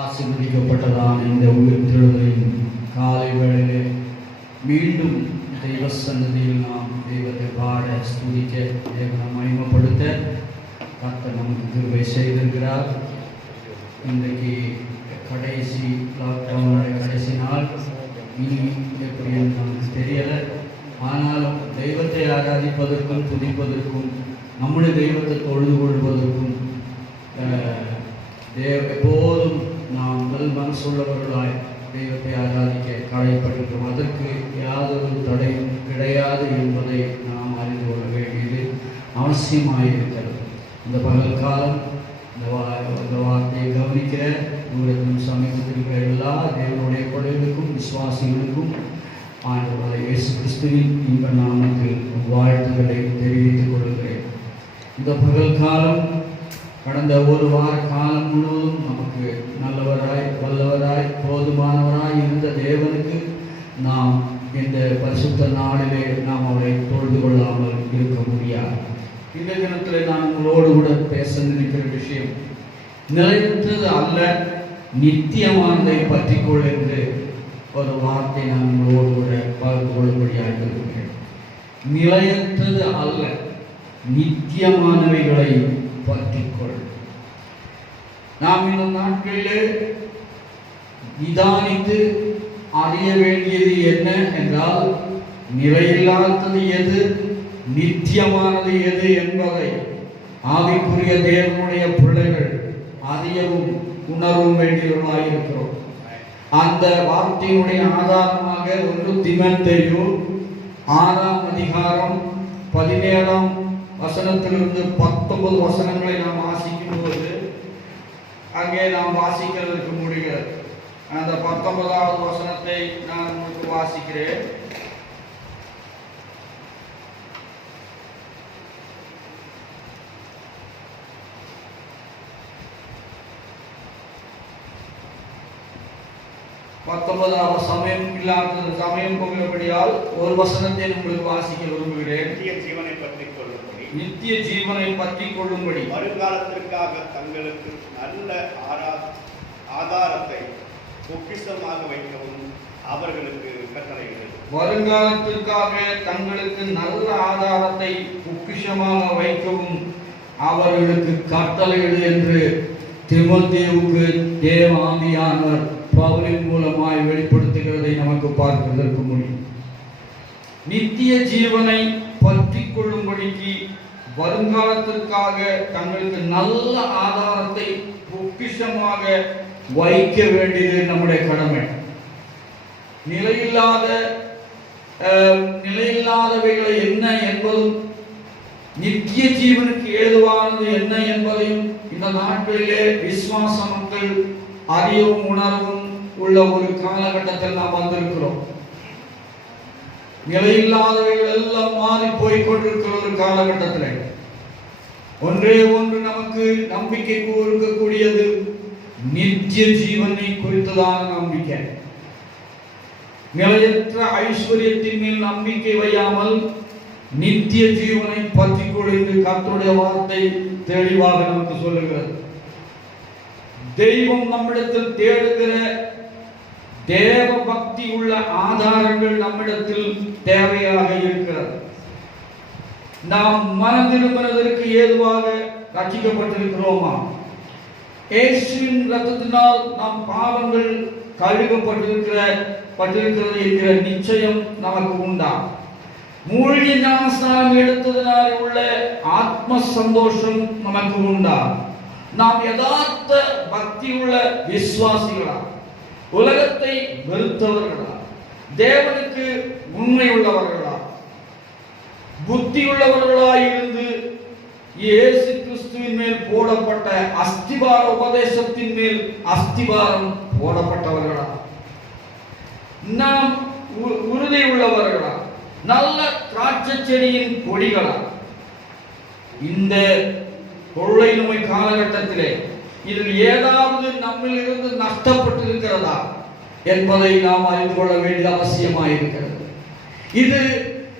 ஆசீர்வதிக்கப்பட்டதான இந்த உயிர்த்தெழுதலின் காலை வேளையிலே மீண்டும் தெய்வ சன்னதியில் நாம் தெய்வத்தை பாட ஸ்துதிக்க தேவனை மகிமைப்படுத்த கர்த்தர் நமக்கு கிருபை செய்திருக்கிறார். இன்றைக்கு கடைசி லாக்டவுனுடைய கடைசி நாள். இனி எப்படி நமக்கு தெரியலை. ஆனாலும் தெய்வத்தை ஆராதிப்பதற்கும் துதிப்பதற்கும் நம்முடைய தெய்வத்தை தொழுது கொள்வதற்கும் எப்போதும் நாம் முதல் மனசுள்ளவர்களாய் தெய்வத்தை ஆராதிக்க கடைப்பட்டிருக்கிறோம். அதற்கு யாதொரு தடையும் கிடையாது என்பதை நாம் அறிந்து கொள்ள வேண்டியது அவசியமாயிருக்கிறது. இந்த பகல் காலம் இந்த வார்த்தையை கவனிக்கிற உங்களுக்கும் சமீபத்தில் இருக்கிற எல்லா தேவனுடைய பிள்ளைகளுக்கும் விசுவாசிகளுக்கும் ஆண்டவராகிய இயேசு கிறிஸ்துவின் இந்த நாமத்தில் வாழ்த்துக்களை தெரிவித்துக் கொள்கிறேன். இந்த பகல் காலம் கடந்த ஒரு வார காலம் முழுவதும் நமக்கு நல்லவராய் வல்லவராய் போதுமானவராய் இருந்த தேவனுக்கு நாம் இந்த பரிசுத்த நாளிலே நாம் அவரை தொழுது கொள்ளாமல் இருக்க முடியாது. இந்த தினத்தில் நான் உங்களோடு கூட பேச நினைக்கிற விஷயம் நிலைத்தது அல்ல, நித்தியமானதை பற்றி கொள் என்று ஒரு வார்த்தை நான் உங்களோடு கூட பகிர்ந்து கொள்ளும்படியாக இருக்கிறேன். நிலையற்றது அல்ல, நித்தியமானவைகளை பற்றிக்கொள். நாம் இந்த நாட்களிலே நிதானித்து அறிய வேண்டியது என்ன என்றால், நிலையில்லாதது எது, நித்தியமானது எது என்பதை ஆவிக்குரிய தேவனுடைய பிள்ளைகள் அறியவும் உணரவும் வேண்டியவர்களாயிருக்கிறோம். அந்த வார்த்தையினுடைய ஆதாரமாக 1 தீமோத்தேயு 6ஆம் அதிகாரம் 17ஆம் வசனத்திலிருந்து 19 வசனங்களை நாம் வாசிக்கும் போது அங்கே நாம் வாசிக்கிறதற்கு முடிகிறது. அந்த 19வது வசனத்தை நான் உங்களுக்கு வாசிக்கிறேன். சமயம் இல்லாத சமயம் போகிறபடியால் ஒரு வசனத்தை உங்களுக்கு வாசிக்க விரும்புகிறேன். நித்திய ஜீவனை பற்றி கொள்ளும்படி வருங்காலத்திற்காக தங்களுக்கு நல்ல ஆதாரத்தை பொக்கிஷமாக வைக்கவும் அவர்களுக்கு கட்டளையிடுகிறது. வருங்காலத்திற்காக தங்களுக்கு நல்ல ஆதாரத்தை பொக்கிஷமாக வைக்கவும் அவர்களுக்கு கட்டளையிடு என்று தீமோத்தேயுவுக்கு தேவ ஆவியானவர் பவுலின் மூலமாய் வெளிப்படுத்துகிறதை நமக்கு பார்ப்பதற்கு முடியும். நித்திய ஜீவனை பற்றி கொள்ளும்படிக்கு வருங்காலத்திற்காக தங்களுக்கு நல்ல ஆதாரத்தை பொக்கிஷமாக வைக்க வேண்டியது நம்முடைய கடமை. நிலையில்லாதவைகளை என்ன என்பதும் நித்திய ஜீவனுக்கு ஏதுவானது என்ன என்பதையும் இந்த நாட்களிலே விசுவாச மக்கள் அறியவும் உணர்வும் உள்ள ஒரு காலகட்டத்தில் நாம் வந்திருக்கிறோம். நிலையில்லாதவைகள் எல்லாம் மாறி போய்கொண்டிருக்கிற ஒரு காலகட்டத்தில் ஒன்றே ஒன்று நமக்கு நம்பிக்கை இருக்கக்கூடியது நித்திய ஜீவனை குறித்ததான நம்பிக்கை. நிலையற்ற ஐஸ்வர்யத்தின் மேல் நம்பிக்கை வையாமல் நித்திய ஜீவனை பற்றி கொண்டு கர்த்தருடைய வார்த்தை தெளிவாக நமக்கு சொல்லுகிறது. தெய்வம் நம்மிடத்தில் தேடுகிற தேவ பக்தி உள்ள ஆதாரங்கள் நம்மிடத்தில் தேவையாக இருக்கிறது. நாம் மனம் திரும்பினதற்கு ஏதுவாக ரட்சிக்கப்பட்டிருக்கிறோமா? இயேசுவின் இரத்தத்தினால் நாம் பாவங்கள் கழுவப்பட்டிருக்கிறது என்கிற நிச்சயம் நமக்கு உண்டா? மூழ்கி ஞானஸ்நானம் எடுத்ததினால் உள்ள ஆத்ம சந்தோஷம் நமக்கு உண்டா? நாம் யதார்த்த பக்தி உள்ள விசுவாசிகளா? உலகத்தை வெறுத்தவர்களா? தேவனுக்கு உண்மை உள்ளவர்களா? புத்தி உள்ளவர்களாயிருந்து இயேசு கிறிஸ்துவின் மேல் போடப்பட்ட அஸ்திபார உபதேசத்தின் மேல் அஸ்திபாரம் போடப்பட்டவர்களா? நாம் உறுதி உள்ளவர்களா? நல்ல திராட்சை செடியின் கொடிகளா? இந்த கொள்ளை நோய் காலகட்டத்திலே இதில் ஏதாவது நம்மில் இருந்து நஷ்டப்பட்டிருக்கிறதா என்பதை நாம் அறிந்து கொள்ள வேண்டிய அவசியமாயிருக்கிறது. இது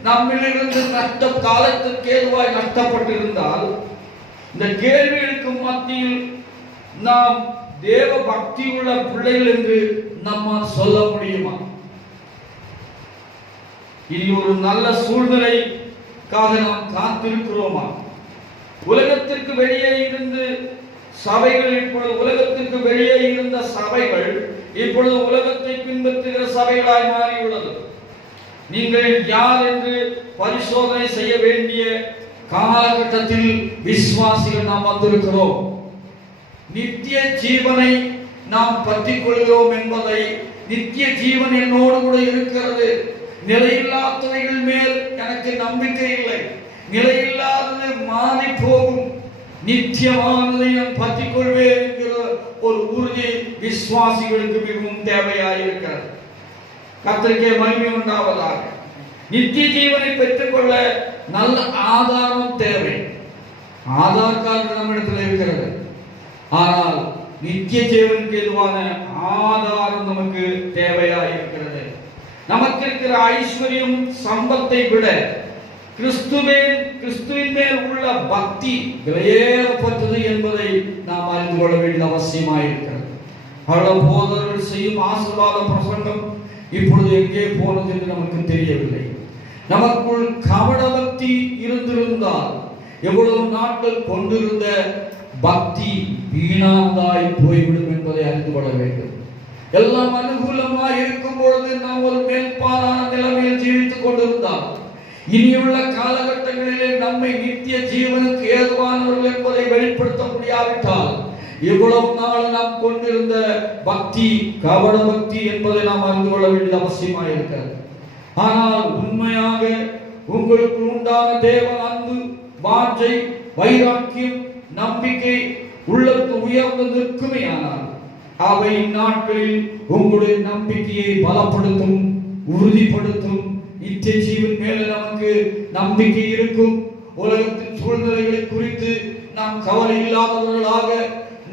நம்மிலிருந்து நஷ்ட காலத்திற்கு ஏதுவாய் நஷ்டப்பட்டிருந்தால் இந்த கேள்விகளுக்கு மத்தியில் நாம் தேவ பக்தி உள்ள பிள்ளைகள் என்று நம்மால் சொல்ல முடியுமா? இனி ஒரு நல்ல சூழ்நிலைக்காக நாம் காத்திருக்கிறோமா? உலகத்திற்கு வெளியே இருந்து சபைகள் இப்பொழுது உலகத்திற்கு வெளியே இருந்த சபைகள் இப்பொழுது உலகத்தை பின்பற்றுகிற சபைகளாய் மாறியுள்ளது. நீங்கள் யார் என்று பரிசோதனை செய்ய வேண்டிய காலகட்டத்தில் விசுவாசிகள் நாம் வந்திருக்கிறோம். நித்திய ஜீவனை நாம் பற்றிக் கொள்கிறோம் என்பதை, நித்திய ஜீவன் என்னோடு கூட இருக்கிறது, நிலையில்லாதவைகள் மேல் எனக்கு நம்பிக்கை இல்லை, நிலையில்லாதது மாறி போகும், நித்தியமானதை நான் பற்றிக் கொள்வேன் என்கிற ஒரு உறுதி விசுவாசிகளுக்கு மிகவும் தேவையாயிருக்கிறது. கர்த்தருக்கே மகிமை உண்டாவதாக. நித்திய ஜீவனை பெற்றுக்கொள்ள நல்ல ஆதாரம் தேவை. ஆதார் கார்டு நம்மிடத்தில் இருக்கிறது, ஆனால் நித்திய ஜீவனுக்கு எதுவான ஆதாரம் நமக்கு தேவையாயிருக்கிறது. நமக்கு இருக்கிற ஐஸ்வர்யம் சம்பத்தை விட கிறிஸ்துவின் மேல் உள்ள பக்தி விலையேறப்பட்டது என்பதை நாம் அறிந்து கொள்ள வேண்டிய அவசியமாயிருக்கிறது. பல போதகர்கள் செய்யும் ஆசீர்வாத பிரசங்கம் இப்பொழுது எங்கே போனது என்று நமக்கு தெரியவில்லை. நமக்குள் கபட பக்தி இருந்திருந்தால் எவ்வளவு நாட்கள் கொண்டிருந்த பக்தி வீணாதாய் போய்விடும் என்பதை அறிந்து கொள்ள வேண்டும். எல்லாம் அனுகூலமாய் இருக்கும் பொழுது நாம் ஒரு மேல்பாலான நிலைமையில் ஜீவித்துக் கொண்டிருந்தால் இனியுள்ள காலகட்டங்களிலே நம்மை நித்திய ஜீவனுக்கு ஏதுவானவர்கள் என்பதை வெளிப்படுத்த முடியாவிட்டால் இவ்வளவு நாள் நாம் கொண்டிருந்த பக்தி கபட பக்தி என்பதை நாம் அறிந்து கொள்ள வேண்டியது அவசியமாக இருக்கிறது. ஆனால் உண்மையாக உங்களுக்கு உண்டான தேவ அன்பு, வாஞ்சை, வைராக்கியம், நம்பிக்கை உள்ளத்து உயர்ந்து நிற்குமே ஆனால் அவை நாட்களில் உங்களுடைய நம்பிக்கையை பலப்படுத்தும், உறுதிப்படுத்தும். நித்திய ஜீவன் மேல நமக்கு நம்பிக்கை இருக்கும். உலகத்தின் சூழ்நிலைகளை குறித்து நாம் கவலை இல்லாதவர்களாக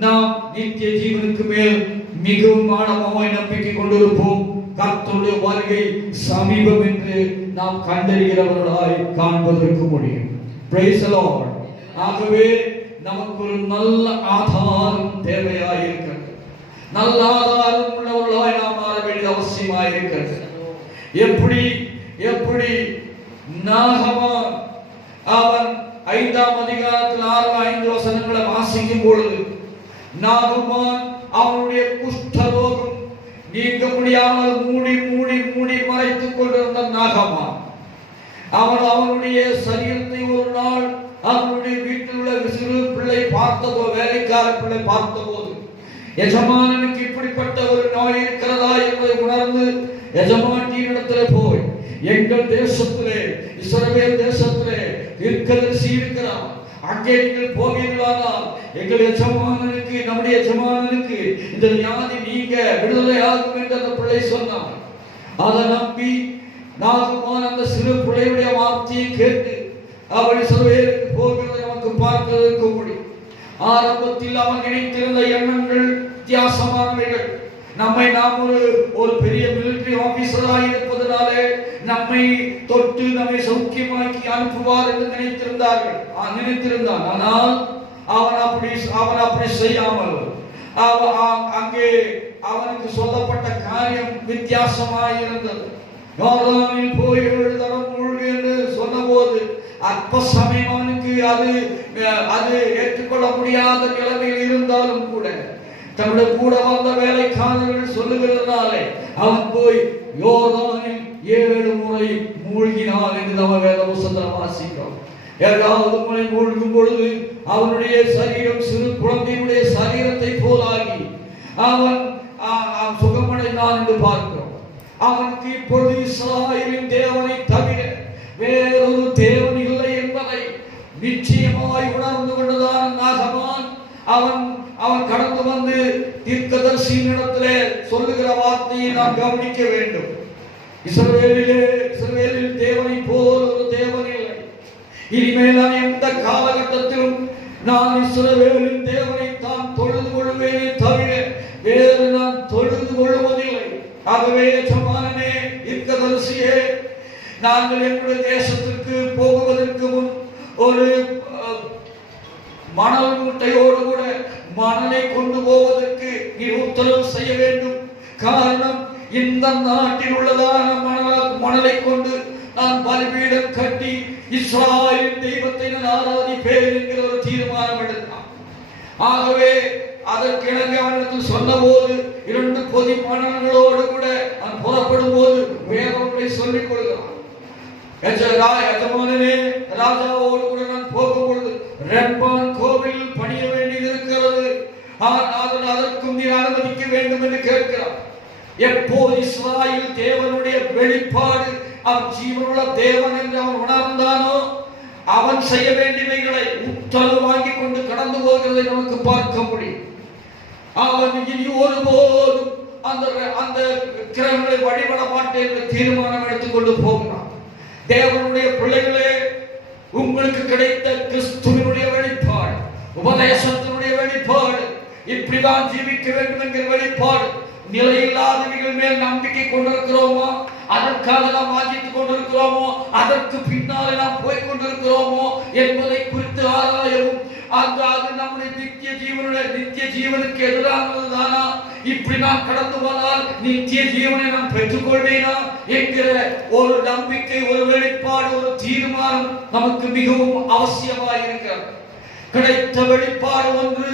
நாம் நித்திய ஜீவனுக்கு மேல் மிகவும் ஆழமாய் நம்பிக்கை கொண்டிருப்போம். கர்த்தருடைய வருகை சமீபம் என்று நாம் கண்டறிகிறவர்களாய் காண்பதற்கு முடியும். Praise the Lord. ஆகவே நமக்கு ஒரு நல்ல ஆதாரம் தேவையாயிருக்கிறது. நல்ல ஆதாரம் உள்ளவர்களாய் நாம் மாற வேண்டிய அவசியமாயிருக்கிறது. எப்படி நாகமான் அவன் 5ஆம் அதிகாரத்தில் 6-5 வசனங்களை வாசிக்கும் பொழுது நாகமான் அவனுடைய குஷ்டரோகம் நீங்க முடியாமல் மூடி மறைத்துக் கொண்டிருந்த நாகமான் அவனுடைய சரீரத்தை ஒரு நாள் அவனுடைய வீட்டில் உள்ள சிறு பிள்ளை பார்த்தபோது, வேலைக்கார பிள்ளை பார்த்தபோது எஜமானனுக்கு இப்படிப்பட்ட ஒரு நோய் இருக்கிறதா என்பதை உணர்ந்து எஜமானியிடத்தில் போய், எங்கள் தேசத்திலே இஸ்ரவேல் தேசத்திலே தீர்க்கதரிசி இருக்கிறார், அங்கே நீங்கள் போவீர்களானால் எங்கள் எஜமானனுக்கு, நம்முடைய எஜமானனுக்கு இந்த வியாதி நீங்க விடுதலை ஆகும் என்று அந்த பிள்ளை சொன்னார். அதை நம்பி நாகமான் அந்த சிறு பிள்ளையுடைய வார்த்தையை கேட்டு அவள் இஸ்ரவேலுக்கு போகிறதை நமக்கு பார்க்கிறதுக்கு முடியும். ஆரம்பத்தில் அவன் நினைத்திருந்த எண்ணங்கள் வித்தியாசமானவைகள். நாம் ஒரு பெரிய மிலிட்டரி ஆபீசராக இருப்பதனாலே நம்மை தொட்டு நம்மை சௌக்கியமாக்கி அனுப்புவார் என்று நினைத்திருந்தான். ஆனால் அவன் அப்படி செய்யாமல் அங்கே அவனுக்கு சொல்லப்பட்ட காரியம் வித்தியாசமாயிருந்தது. யோர்தானில் போய் 7 தரம் மூழ்கு என்று சொன்னபோது அற்ப சமயம் அவனுக்கு அது ஏற்றுக்கொள்ள முடியாத நிலைமையில் இருந்தாலும் கூட தன்னுடைய கூட வந்த வேலைக்காரர்கள் சொல்லுகிறதுனாலே அவன் போய் யோர்தானில் 7 முறை மூழ்கினான் என்று நம்ம வேத புத்தகத்தில் வாசிக்கிறோம். 7வது முறை மூழ்கும் பொழுது அவனுடைய சரீரம் சிறு குழந்தையுடைய சரீரத்தை போலாகி அவன் சுகமடைந்தான் என்று பார்க்கிறோம். அவனுக்கு இப்பொழுது இஸ்ராயேலின் தேவனை தவிர வேறொரு தேவன் இல்லை என்பதை நிச்சயமாய் உணர்ந்து கொண்டதான் நாகமான் அவன் கடந்து வந்து தீர்க்கதரிசியினிடத்திலே சொல்லுகிற வார்த்தையை நாம் கவனிக்க வேண்டும். இஸ்ரவேலில் தேவனை போல் ஒரு தேவன் இல்லை. இனிமேல் நான் எந்த காலகட்டத்திலும் நான் இஸ்ரவேலின் தேவனை தான் தொழுது கொள்வேனே தவிர வேறு நான் தொழுது கொள்வதில்லை. ஆகவே எஜமானனே, தீர்க்கதரிசியே, நாங்கள் எங்களுடைய தேசத்திற்கு போகுவதற்கு முன் ஒரு மணல் மூட்டையோடு கூட மணலை கொண்டு போவதற்கு நீ உத்தரவு செய்ய வேண்டும். காரணம், இந்த நாட்டில் உள்ளதான மணலை கொண்டு நான் பலிபீடம் கட்டி இஸ்ராயேல் தெய்வத்தை நான் ஆராதிப்பேன் என்கிற ஒரு தீர்மானம் எடுத்தான். ஆகவே அதற்கிணங்க அவனிடத்தில் சொன்னபோது 2 பொதி மணல்களோடு கூட நான் புறப்படும் போது வேறொன்றை சொல்லிக் கொள்கிறான். எஜமானனே, ராஜாவோடு கூட நான் போகும்பொழுது ரெம்பான் கோவில் பணிய வேண்டியது இருக்கிறது, ஆனால் அதற்கும் நீ அனுமதிக்க வேண்டும் என்று கேட்கிறான். எப்போது இஸ்ராயேல் தேவனுடைய வெளிப்பாடு, அவன் ஜீவனுள்ள தேவன் என்று அவன் உணர்ந்தானோ, அவன் செய்ய வேண்டியவைகளை உத்தரவு வாங்கி கொண்டு கடந்து போகிறதை நமக்கு பார்க்க முடியும். அவன் இனி ஒருபோதும் அந்த கிரகங்களை வழிபட மாட்டேன் என்று தீர்மானம் எடுத்துக்கொண்டு போகிறான். தேவனுடைய பிள்ளைகளே, உங்களுக்கு கிடைத்த கிறிஸ்துவினுடைய வெளிப்பாடு, உபதேசத்தினுடைய வெளிப்பாடு, இப்படிதான் ஜீவிக்க வேண்டும் என்கிற வெளிப்பாடு, நிலையில்லாதவைகள் மேல் நம்பிக்கை கொண்டிருக்கிறோமோ, அதற்காக நாம் வாஞ்சித்துக் கொண்டிருக்கிறோமோ, அதற்கு பின்னாலே நாம் போய் கொண்டிருக்கிறோமோ என்பதை குறித்து ஆராயவும், அது நம்முடைய நித்திய ஜீவனுக்கு எதிரானதுதானா, இப்படி நாம் கடந்து போனால் நித்திய ஜீவனை நாம் பெற்றுக் கொள்வேனா என்கிற ஒரு நம்பிக்கை, ஒரு வெளிப்பாடு, ஒரு தீர்மானம் நமக்கு மிகவும் அவசியமாக இருக்கிறது. கிடைத்த வெளிப்பாடு ஒன்று,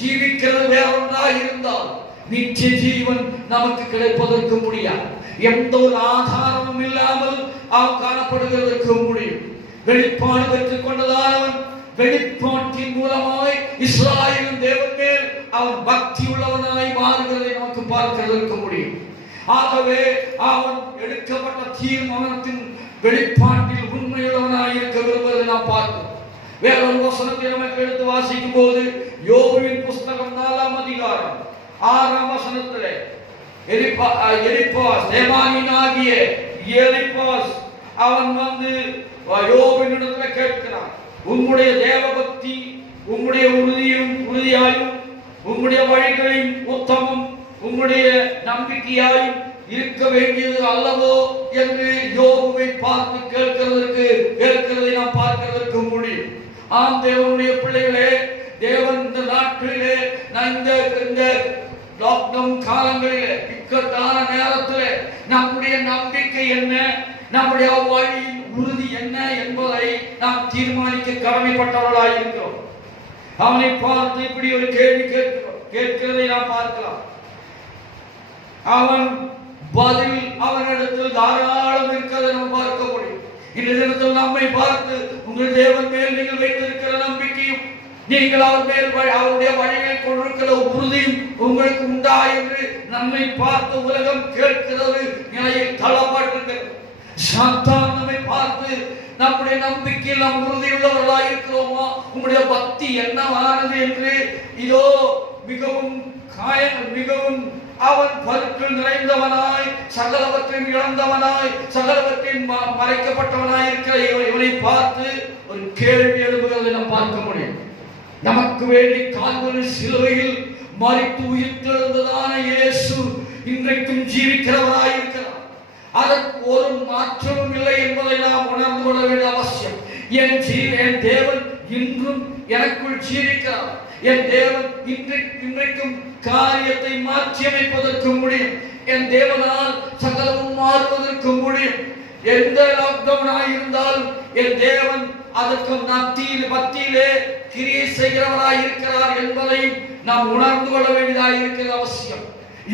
ஜீவிக்கிறது வேறொன்றாக இருந்தால் நித்திய ஜீவன் நமக்கு கிடைப்பதற்கு முடியாது. எந்த ஒரு ஆதாரமும் இல்லாமல் அவன் காணப்படுவதற்கு முடியும். வெளிப்பாடு பெற்றுக் கொண்டதானவன் வெளிப்பாட்டின் மூலமாய் இஸ்ராயேலின் தேவன் மேல் அவன் பக்தி உள்ளவனாய் மாறுகிறதை நமக்கு பார்க்கிறதற்கு முடியும். ஆகவே அவன் எடுக்கப்பட்ட தீர்மானத்தின் வெளிப்பாட்டில் உண்மையுள்ளவனாய் இருக்க விரும்புவதை நாம் பார்க்கிறோம். வேறொரு வசனத்தை நமக்கு எடுத்து வாசிக்கும் போது யோபுவின் புஸ்தகம் 4ஆம் அதிகாரம் 6ஆம் வசனத்திலே எலிப்பாஸ் தேமானியனாகிய எலிப்பாஸ் அவன் வந்து யோபுவினிடத்தில் கேட்கிறான், உம்முடைய தேவபக்தி உம்முடைய உறுதியாயும் உம்முடைய வழிகளின் உத்தமம் உம்முடைய நம்பிக்கையாயும் இருக்க வேண்டியது அல்லவோ என்று யோபுவை பார்த்து கேட்கிறதை நாம் பார்க்கிறதற்கு முடியும். ஆம், தேவனுடைய பிள்ளைகளே, தேவன் இந்த நாட்களிலே இந்த லாக்டவுன் காலங்களிலே, இக்கட்டான நேரத்திலே நம்முடைய நம்பிக்கை என்ன, நம்முடைய வழியின் உறுதி என்ன என்பதை நாம் தீர்மானிக்க கடமைப்பட்டவர்களாய் இருக்கிறோம். அவனை பார்த்து இப்படி ஒரு கேள்வி கேட்கிறதை நாம் பார்க்கலாம். அவன் பதில் அவனிடத்தில் தாராளம் இருக்கிறதை நாம் பார்க்க முடியும். இந்த தினத்தில் நம்மை பார்த்து உங்கள் தேவன் மேல் நீங்கள் வைத்திருக்கிற நம்பிக்கையும், நீங்கள் அவர் மேல் அவருடைய வழியை கொண்டிருக்கிற உறுதியும் உங்களுக்கு உண்டா என்று நம்மை பார்த்து உலகம் கேட்கிறது நிலையில் தளப்பட்டிருக்கிறது. சாத்தான் நம்மை பார்த்து நம்முடைய நம்பிக்கையில் நாம் உறுதியுள்ளவர்களாக இருக்கிறோமா, உங்களுடைய பக்தி என்னவானது என்று இதோ மிகவும் அவன் பருக்கள் நிறைந்தவனாய், சகலவற்றையும் இழந்தவனாய், சகலவற்றையும் மறைக்கப்பட்டவனாய் இருக்கிற இவனை பார்த்து ஒரு கேள்வி எழுப்புகிறதை நாம் பார்க்க முடியும். நமக்கு வேண்டி கால்வரி சிலுவையில் மரித்து உயிர்த்தெழுந்ததான இயேசு இன்றைக்கும் ஜீவிக்கிறவராய் இருக்கிறார். அதற்கு ஒரு மாற்றமும் இல்லை என்பதை நாம் உணர்ந்து கொள்ள வேண்டிய அவசியம். என் தேவன் இன்றும் எனக்குள் ஜீவிக்கிறார். என் தேவன் இன்றைக்கும் காரியத்தை மாற்றி அமைப்பதற்கு முடியும். என் தேவனால் சகலமும் மாறுவதற்கு முடியும். எந்த லாக்டவுனாக இருந்தாலும் என் தேவன் அதற்கு மத்தியிலே கிரியை செய்கிறவராய் இருக்கிறார் என்பதை நாம் உணர்ந்து கொள்ள வேண்டியதாக இருக்கிற அவசியம்.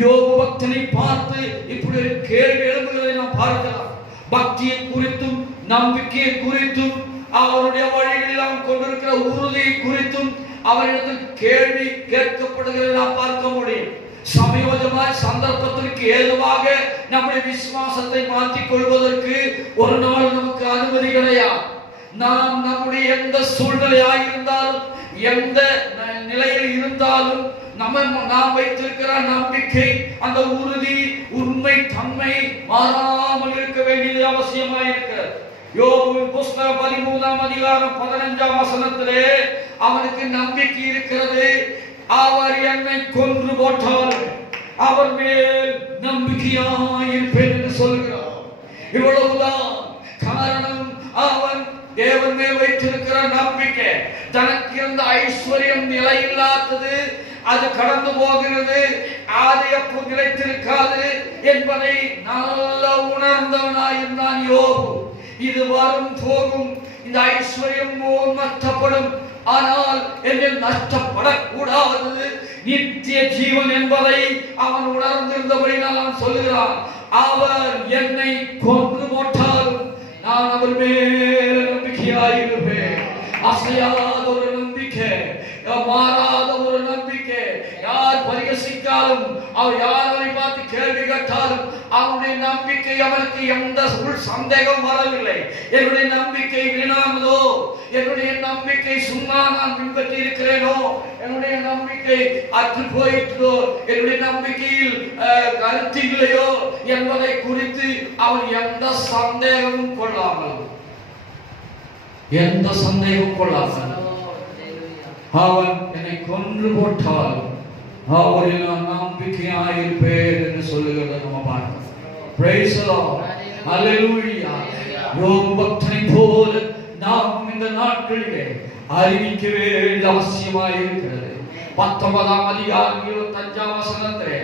யோபு பக்தனை பார்த்து இப்படி ஒரு கேள்வி எழுப்புகிறதை நாம் பார்க்கலாம். பக்தியை குறித்தும் நம்பிக்கையை குறித்தும் அவருடைய வழிகளில் அவன் கொண்டிருக்கிற உறுதியை குறித்தும் அவரிடத்தில் கேள்வி கேட்கப்படுகிறதை நாம் பார்க்க முடியும். சமயோஜமாய் சந்தர்ப்பத்திற்கு ஏதுவாக நம்முடைய விசுவாசத்தை மாற்றிக் கொள்வதற்கு ஒரு நாள் நமக்கு அனுமதி கிடையாது. நாம் நம்முடைய எந்த சூழ்நிலையாக இருந்தாலும், எந்த நிலையில் இருந்தாலும், நாம் வைத்திருக்கிற நம்பிக்கை, அந்த உறுதி, உண்மை தன்மை மாறாமல் இருக்க வேண்டியது அவசியமாக இருக்கிறது. யோபுவின் புஸ்தகம் 13ஆம் அதிகாரம் 15ஆம் வசனத்திலே அவனுக்கு நம்பிக்கை இருக்கிறது. அவர் என்னை கொன்று போட்டார், அவர் மேல் நம்பிக்கையாயிருப்பேன் என்று சொல்கிறார். இவ்வளவுதான் காரணம். அவன் தேவன் மேல் வைத்திருக்கிற நம்பிக்கை, தனக்கு இருந்த ஐஸ்வர்யம் நிலையில்லாதது, அது கடந்து போகிறது, அது எப்போ நிலைத்திருக்காது என்பதை நல்ல உணர்ந்தவனாயிருந்தான் யோபு. இது வரும் போகும், இந்த ஐஸ்வர்யம் நஷ்டப்படும், ஆனால் என்னில் நஷ்டப்படக்கூடாது நித்திய ஜீவன் என்பதை அவன் உணர்ந்திருந்தபடினால் அவன் சொல்லுகிறான், அவர் என்னை கொன்று போட்டாலும் நான் அவர் மேல நம்பிக்கையாயிருப்பேன். அசையாத ஒரு நம்பிக்கை, மாறாத ஒரு நம்பிக்கை. யார் பரிகசித்தாலும், அவர் யாரை பார்த்து கேள்வி கேட்டாலும் அவனுடைய நம்பிக்கை, அவனுக்கு எந்த சந்தேகம் வரவில்லை. என்னுடைய நம்பிக்கை வீணானதோ, என்னுடைய நம்பிக்கை சும்மா நான் பின்பற்றி இருக்கிறேனோ, என்னுடைய நம்பிக்கை அற்று போயிட்டோ, என்னுடைய நம்பிக்கையில் கருத்து இல்லையோ என்பதை குறித்து அவன் எந்த சந்தேகமும் கொள்ளாமல் அவன் என்னை கொன்று போட்டால் அவரில் நான் நம்பிக்கையாயிருப்பேன் என்று சொல்லுகிறத நம்ம பார்க்கிறோம். Praise the Lord. Hallelujah. யோபு பக்தனை போல நாம் இந்த நாட்களிலே அறிவிக்க வேண்டிய அவசியமாயிருக்கிறது. 19ஆம் அதிகாரம் 25ஆம் வசனத்திலே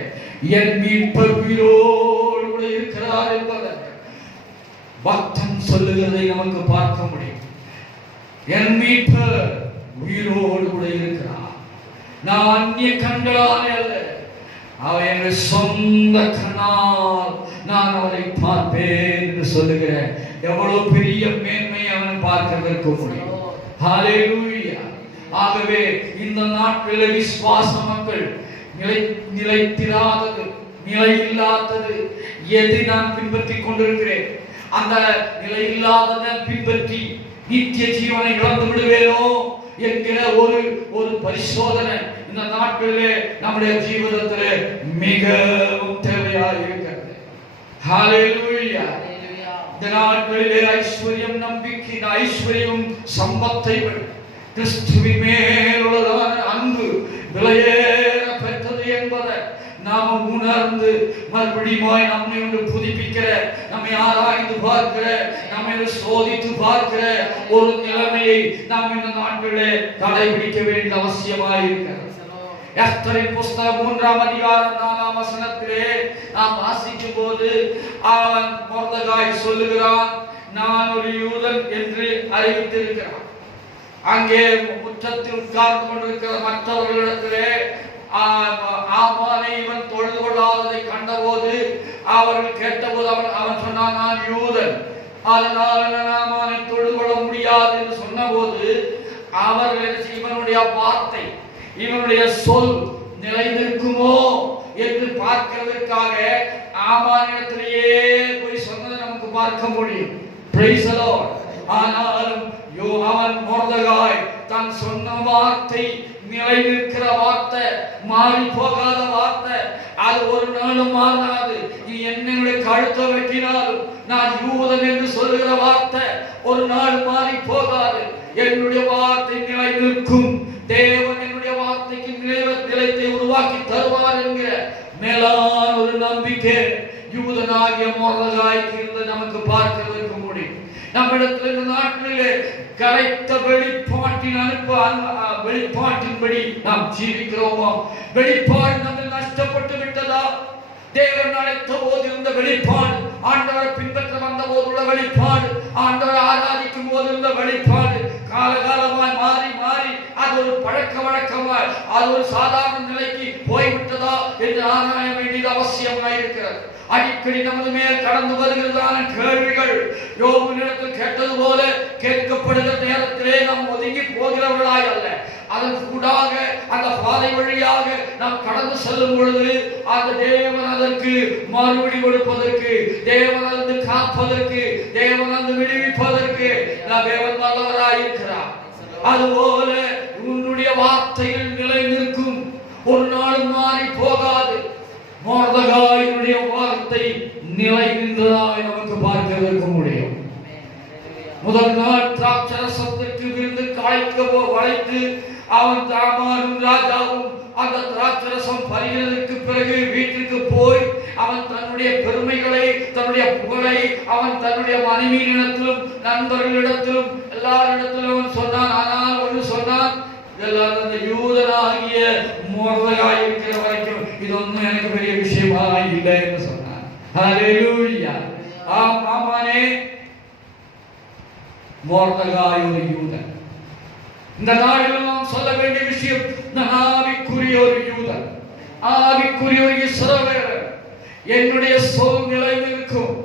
என் மீட்பர் உயிரோடு கூட இருக்கிறார் என்பதை பக்தன் சொல்லுகிறதை நமக்கு பார்க்க முடியும். என் மீட்பர் உயிரோடு கூட இருக்கிறார். நான் அந்நிய கண்களால் அல்ல, அவர் என் சொந்த கண்ணால் நான் அவரை பார்ப்பேன் என்று சொல்லுகிறேன். எவ்வளவு பெரிய மேன்மை அவன் பார்க்கிறதற்கு முடியும். ஹல்லேலூயா. ஆகவே இந்த நாட்களில் விசுவாச மக்கள் நிலைத்திராதது, நிலையில்லாதது எது நான் பின்பற்றிக் கொண்டிருக்கிறேன், அந்த நிலையில்லாததை பின்பற்றி நித்திய ஜீவனை இழந்து விடுவேனோ என்கிற ஒரு பரிசோதனை இந்த நாட்களிலே நம்முடைய ஜீவிதத்திலே மிகவும் தேவையாக இருக்கிறது. ஹல்லேலூயா. இந்த நாட்களிலே ஐஸ்வர்யம், நம்பிக்கை, ஐஸ்வர்யம் சம்பத்தை விட கிறிஸ்துவின் மேலுள்ளதான அன்பு விலையேற பெற்றது என்பதை நாம் உணர்ந்து மறுபடியும் நம்மை ஒன்று புதுப்பிக்கிற, நம்மை ஆராய்ந்து பார்க்கிற, நம்மை சோதித்து பார்க்கிற ஒரு நிலைமையை நாம் இந்த நாட்களிலே கடைபிடிக்க வேண்டிய அவசியமாக இருக்கிறது. எஸ்தரின் புஸ்தகம் 3ஆம் அதிகாரம் 4ஆம் வசனத்திலே நாம் வாசிக்கும் போது அவன் மொர்தெகாய் சொல்லுகிறான், நான் ஒரு யூதன் என்று அறிவித்திருக்கிறான். அங்கே முற்றத்தில் உட்கார்ந்து கொண்டிருக்கிற மற்றவர்களிடத்திலே ஆமானை இவன் தொழுது கொள்ளாததை கண்டபோது அவர்கள் கேட்டபோது அவன் சொன்னான், நான் யூதன், அதனால் ஆமானை தொழுது கொள்ள முடியாது என்று சொன்னபோது அவர்கள் இவனுடைய வார்த்தை, இவனுடைய சொல் நிலைநிற்குமோ என்று பார்க்கிறதற்காக ஆமானிடத்திலேயே போய் சொன்னதை நமக்கு பார்க்க முடியும். Praise the Lord. ஆனாலும் அவன் மொர்தெகாய் தான் சொன்ன வார்த்தை நிலை நிற்கிற வார்த்தை, மாறி போகாத வார்த்தை, அது ஒரு நாளும் மாறாது. நீ என்னுடைய கழுத்தை வெட்டினாலும் நான் யூதன் என்று சொல்லுகிற வார்த்தை ஒரு நாள் மாறி போகாது. என்னுடைய வார்த்தை நிலை நிற்கும். தேவன் என்னுடைய வார்த்தைக்கு நிலைத்தை உருவாக்கி தருவார் என்கிற மேலான ஒரு நம்பிக்கை யூதனாகிய மொர்தெகாய்க்கு இருந்து நமக்கு பார்க்கிறதற்கு முடியும். நம்மிடத்தில் இந்த நாட்டிலே கரைத்த வெளிப்பாட்டின்படி நாம் ஜீவிக்கிறோமோ? வெளிப்பாடு நம்ம நஷ்டப்பட்டு விட்டதா? தேவன் அழைத்த போது இருந்த வெளிப்பாடு, ஆண்டவரை பின்பற்ற வந்த போது உள்ள வெளிப்பாடு, ஆண்டவரை ஆராதிக்கும் போது இருந்த வெளிப்பாடு காலகாலமாய் மாறி மாறி அது ஒரு பழக்க வழக்கமாய், அது ஒரு சாதாரண நிலைக்கு போய்விட்டதா என்று ஆராய வேண்டியது அவசியமாய் இருக்கிறது. அடிக்கடி நமது மேல் கடந்து வருகிறதான கேள்விகள் யோபு நேரத்தில் கேட்டது போல கேட்கப்படுகிற நேரத்திலே நாம் ஒதுங்கி போகிறவர்களாய் அல்ல, அதன் கூடாக அந்த பாதை வழியாக நாம் கடந்து செல்லும் பொழுது அந்த தேவன் அதற்கு மறுபடி கொடுப்பதற்கு, தேவன் அதற்கு காப்பதற்கு, தேவன் அந்த விடுவிப்பதற்கு தேவன் வல்லவராய் இருக்கிறார். அதுபோல உன்னுடைய வார்த்தையில் நிலை நிற்கும், ஒரு நாள் மாறி போகாது. மொர்தெகாயினுடைய வார்த்தை நிலை நின்றதாய் நமக்கு பார்க்கிறதற்கு முடியும். முதல் நாள் திராட்சரசத்திற்கு விருந்து வளைத்து அவன் தாமாரும் ராஜாவும் அந்த திராட்சரசம் பருகினதற்கு பிறகு வீட்டுக்கு போய் அவன் தன்னுடைய பெருமைகளை, தன்னுடைய புகழை அவன் தன்னுடைய மனைவியினிடத்திலும் நண்பர்களிடத்திலும் எல்லாரிடத்திலும் சொன்னான். ஆனால் ஒன்று சொன்னான், இதெல்லாம் அந்த யூதனாகிய மோர்தெகாய் இருக்கிற வரைக்கும் இது ஒன்றும் எனக்கு பெரிய விஷயமா இல்லை என்று சொன்னான். ஹல்லேலூயா. ஆமானே, மோர்தெகாய் ஒரு யூதன். இந்த நாளில் நாம் சொல்ல வேண்டிய விஷயம், நான் ஆவிக்குரிய ஒரு யூதன், ஆவிக்குரிய ஒரு இஸ்ரவேலர். என்னுடைய சொல் நிலைநிற்கும்,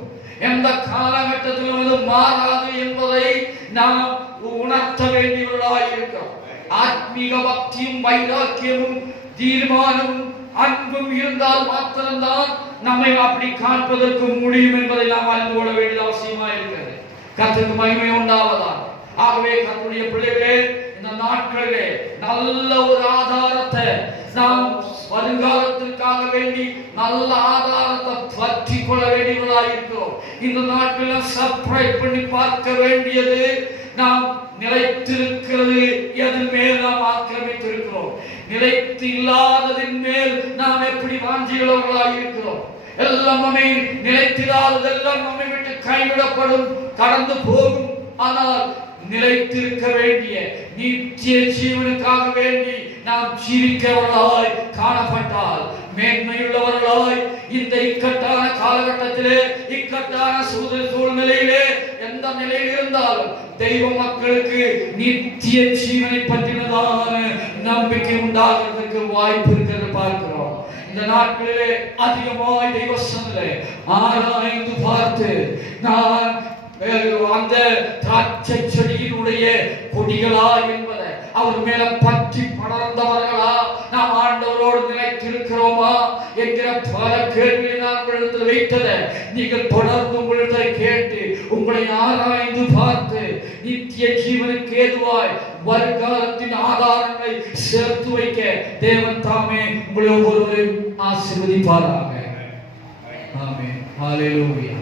எந்த காலகட்டத்திலும் அது மாறாது என்பதை நாம் உணர்த்த வேண்டியவர்களாய் இருக்கிறோம். ஆத்மீக பக்தியும் வைராக்கியமும் தீர்மானமும் அன்பும் இருந்தால் மாத்திரம்தான் நம்மை அப்படி காண்பதற்கு முடியும் என்பதை நாம் அறிந்து கொள்ள வேண்டியது அவசியமாக இருக்கிறது. கர்த்தருக்கு மகிமை உண்டாவதாக. ஆகவே கர்த்தருடைய பிள்ளைகளே, இந்த நாட்களிலே நல்ல ஒரு ஆதாரத்தை நாம் வருங்காலத்திற்காக வேண்டி நல்ல ஆதாரத்தை பற்றி கொள்ள வேண்டியவர்களாக இருக்கிறோம். இந்த நாட்களில் சப்ரைட் பண்ணி பார்க்க வேண்டியது, நாம் நிலைத்திருக்கிறது எதன் மேல் நாம் ஆக்கிரமித்திருக்கிறோம், நிலைத்து இல்லாததின் மேல் நாம் எப்படி வாஞ்சியுள்ளவர்களாக இருக்கிறோம். எல்லாம் நம்மை நிலைத்திராததெல்லாம் நம்மை விட்டு கைவிடப்படும், கடந்து போகும். ஆனால் நிலைத்திருக்க வேண்டிய நித்திய ஜீவனுக்காக வேண்டி நாம் ஜீவிக்கிறவர்களாய் காணப்பட்டால், மேன்மையுள்ளவர்களாய் இந்த இக்கட்டான காலகட்டத்திலே, இக்கட்டான சூழ்நிலையிலே, எந்த நிலையில் இருந்தாலும் தெய்வ மக்களுக்கு நித்திய ஜீவனை பற்றினதான நம்பிக்கை உண்டாகிறதுக்கு வாய்ப்பு இருக்கிறது பார்க்கிறோம். இந்த நாட்களிலே அதிகமாய் தெய்வ சன்னதிலே ஆராய்ந்து பார்த்து, நான் அந்த திராட்சை செடியினுடைய கொடிகளா என்பதை, அவர் மேல பற்றி படர்ந்தவர்களா, நாம் ஆண்டவரோடு நிலைத்திருக்கிறோமா என்கிற பல கேள்வியை நான் உங்களிடத்தில் வைத்ததை நீங்கள் தொடர்ந்து உங்களிடத்தில் கேட்டு உங்களை ஆராய்ந்து பார்த்து நித்திய ஜீவனுக்கு ஏதுவாய் வருங்காலத்தின் ஆதாரங்களை சேர்த்து வைக்க தேவன் தாமே உங்களை ஒவ்வொருவரையும் ஆசீர்வதிப்பாராக. ஆமென். ஹல்லேலூயா.